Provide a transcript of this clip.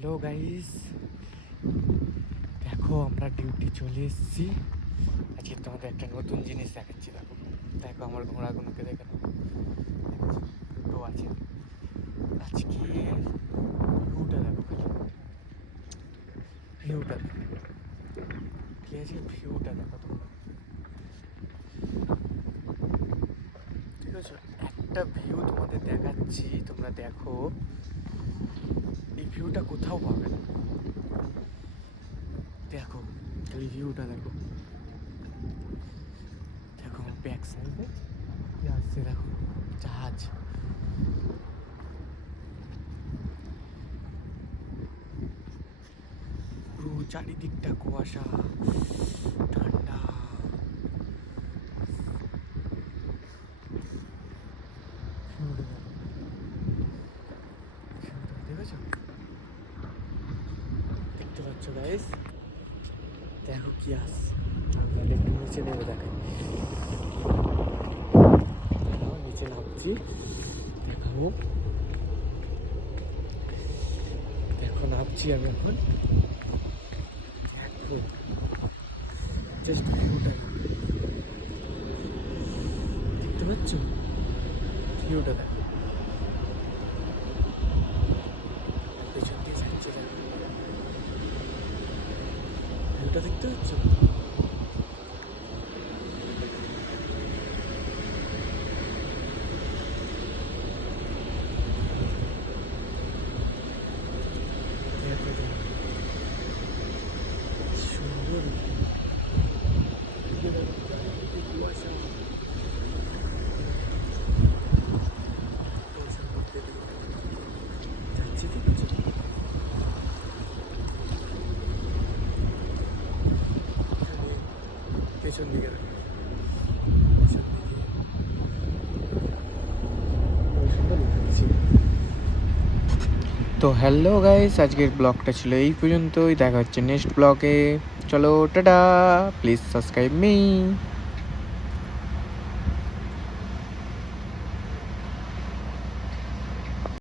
Hello guys, দেখো আমরা duty চলে এসেছি। আজকে তোমাদের একটা নতুন জিনিস দেখাচ্ছি। দেখো দেখো আমার ঘোড়াগুলোকে দেখো, দুটো আছে। আজকে ভিউটা দেখো, ভিউটা দেখো, ঠিক আছে? ভিউটা দেখো তোমরা, ঠিক আছে? একটা ভিউ তোমাদের দেখাচ্ছি, তোমরা দেখো। এই ভিউটা কোথাও পাবে না। দেখো খালি ভিউটা দেখো, দেখো আমার ব্যাক সাইডে কি আসছে, দেখো জাহাজ। পুরো চারিদিকটা কুয়াশা, ঠান্ডা। দেখেছো, দেখতে পাচ্ছ গাইস? দেখো কি আসছে। তাহলে একটু নিচে নেমে দেখাই, নিচে নামছি। দেখো দেখো নামছি আমি এখন। দেখো জাস্ট ভিউটা দেখতে পাচ্ছ, ভিউটা দেখো। পেছন দিয়ে যাচ্ছে, দেখো ভিউটা দেখতে পাচ্ছ। দেখো সুন্দর কুয়াশা, যাচ্ছে দেখেছো? পেছন দিকে দেখো, পেছন দিকে সুন্দর লাগছে। তো হ্যালো গাইস, আজকের ব্লগটা ছিল এই পর্যন্তই। দেখা হচ্ছে নেক্সট ব্লগে। চলো টাটা, প্লিজ সাবস্ক্রাইব মি।